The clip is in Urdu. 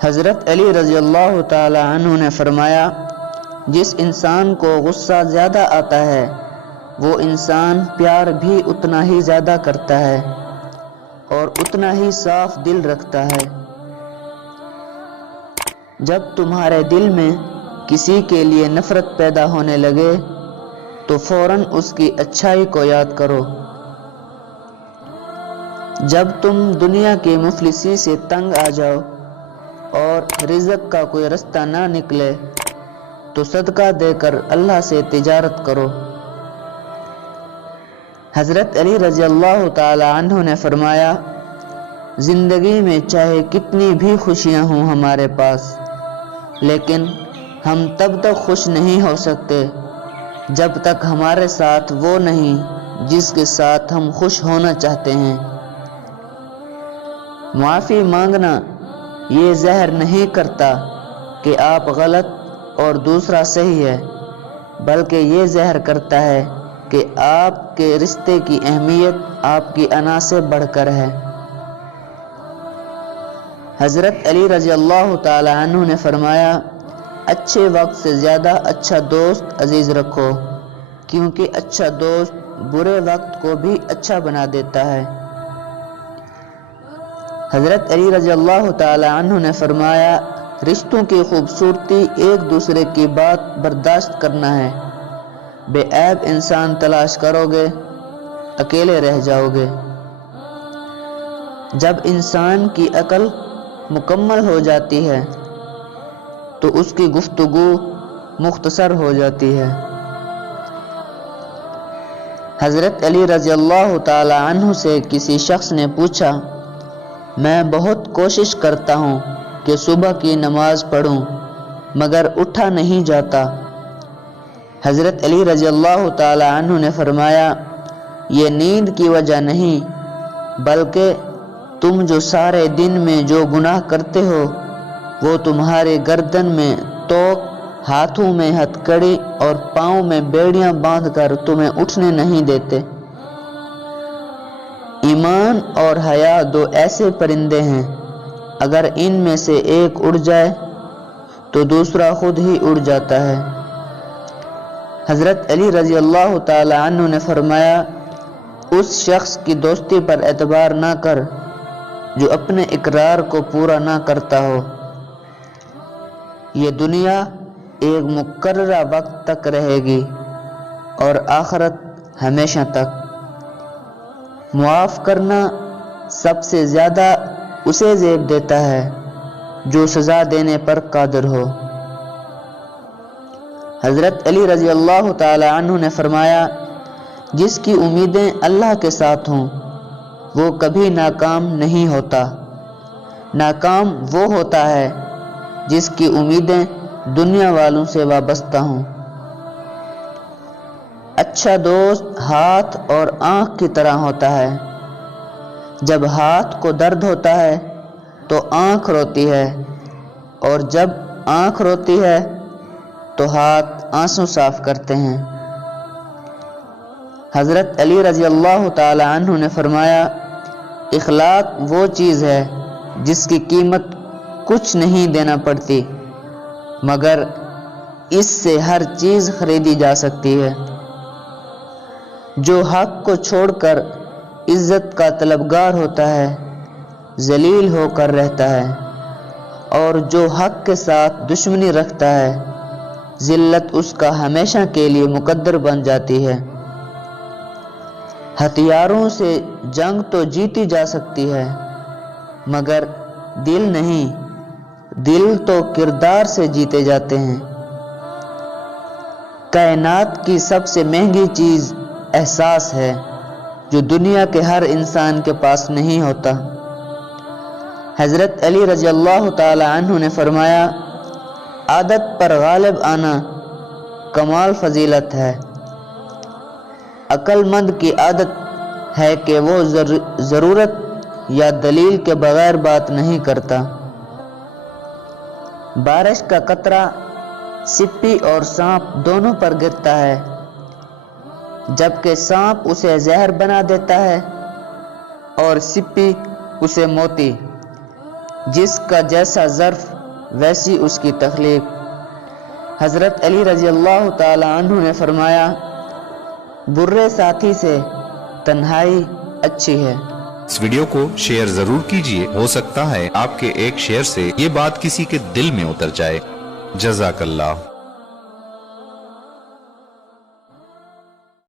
حضرت علی رضی اللہ تعالی عنہ نے فرمایا، جس انسان کو غصہ زیادہ آتا ہے وہ انسان پیار بھی اتنا ہی زیادہ کرتا ہے اور اتنا ہی صاف دل رکھتا ہے۔ جب تمہارے دل میں کسی کے لیے نفرت پیدا ہونے لگے تو فوراً اس کی اچھائی کو یاد کرو۔ جب تم دنیا کی مفلسی سے تنگ آ جاؤ اور رزق کا کوئی رستہ نہ نکلے تو صدقہ دے کر اللہ سے تجارت کرو۔ حضرت علی رضی اللہ تعالی عنہ نے فرمایا، زندگی میں چاہے کتنی بھی خوشیاں ہوں ہمارے پاس، لیکن ہم تب تک خوش نہیں ہو سکتے جب تک ہمارے ساتھ وہ نہیں جس کے ساتھ ہم خوش ہونا چاہتے ہیں۔ معافی مانگنا یہ ظاہر نہیں کرتا کہ آپ غلط اور دوسرا صحیح ہے، بلکہ یہ ظاہر کرتا ہے کہ آپ کے رشتے کی اہمیت آپ کی انا سے بڑھ کر ہے۔ حضرت علی رضی اللہ تعالی عنہ نے فرمایا، اچھے وقت سے زیادہ اچھا دوست عزیز رکھو، کیونکہ اچھا دوست برے وقت کو بھی اچھا بنا دیتا ہے۔ حضرت علی رضی اللہ تعالی عنہ نے فرمایا، رشتوں کی خوبصورتی ایک دوسرے کی بات برداشت کرنا ہے۔ بے عیب انسان تلاش کرو گے، اکیلے رہ جاؤ گے۔ جب انسان کی عقل مکمل ہو جاتی ہے تو اس کی گفتگو مختصر ہو جاتی ہے۔ حضرت علی رضی اللہ تعالی عنہ سے کسی شخص نے پوچھا، میں بہت کوشش کرتا ہوں کہ صبح کی نماز پڑھوں مگر اٹھا نہیں جاتا۔ حضرت علی رضی اللہ تعالی عنہ نے فرمایا، یہ نیند کی وجہ نہیں بلکہ تم جو سارے دن میں جو گناہ کرتے ہو وہ تمہارے گردن میں توق، ہاتھوں میں ہتھکڑی اور پاؤں میں بیڑیاں باندھ کر تمہیں اٹھنے نہیں دیتے۔ ایمان اور حیا دو ایسے پرندے ہیں، اگر ان میں سے ایک اڑ جائے تو دوسرا خود ہی اڑ جاتا ہے۔ حضرت علی رضی اللہ تعالی عنہ نے فرمایا، اس شخص کی دوستی پر اعتبار نہ کر جو اپنے اقرار کو پورا نہ کرتا ہو۔ یہ دنیا ایک مقررہ وقت تک رہے گی اور آخرت ہمیشہ تک۔ معاف کرنا سب سے زیادہ اسے زیب دیتا ہے جو سزا دینے پر قادر ہو۔ حضرت علی رضی اللہ تعالی عنہ نے فرمایا، جس کی امیدیں اللہ کے ساتھ ہوں وہ کبھی ناکام نہیں ہوتا۔ ناکام وہ ہوتا ہے جس کی امیدیں دنیا والوں سے وابستہ ہوں۔ اچھا دوست ہاتھ اور آنکھ کی طرح ہوتا ہے، جب ہاتھ کو درد ہوتا ہے تو آنکھ روتی ہے اور جب آنکھ روتی ہے تو ہاتھ آنسو صاف کرتے ہیں۔ حضرت علی رضی اللہ تعالی عنہ نے فرمایا، اخلاق وہ چیز ہے جس کی قیمت کچھ نہیں دینا پڑتی مگر اس سے ہر چیز خریدی جا سکتی ہے۔ جو حق کو چھوڑ کر عزت کا طلبگار ہوتا ہے ذلیل ہو کر رہتا ہے، اور جو حق کے ساتھ دشمنی رکھتا ہے ذلت اس کا ہمیشہ کے لیے مقدر بن جاتی ہے۔ ہتھیاروں سے جنگ تو جیتی جا سکتی ہے مگر دل نہیں، دل تو کردار سے جیتے جاتے ہیں۔ کائنات کی سب سے مہنگی چیز احساس ہے جو دنیا کے ہر انسان کے پاس نہیں ہوتا۔ حضرت علی رضی اللہ تعالی عنہ نے فرمایا، عادت پر غالب آنا کمال فضیلت ہے۔ عقل مند کی عادت ہے کہ وہ ضرورت یا دلیل کے بغیر بات نہیں کرتا۔ بارش کا قطرہ سپی اور سانپ دونوں پر گرتا ہے، جبکہ سانپ اسے زہر بنا دیتا ہے اور سپی اسے موتی۔ جس کا جیسا ظرف ویسی اس کی تخلیق۔ حضرت علی رضی اللہ تعالی عنہ نے فرمایا، برے ساتھی سے تنہائی اچھی ہے۔ اس ویڈیو کو شیئر ضرور کیجئے، ہو سکتا ہے آپ کے ایک شیئر سے یہ بات کسی کے دل میں اتر جائے۔ جزاک اللہ۔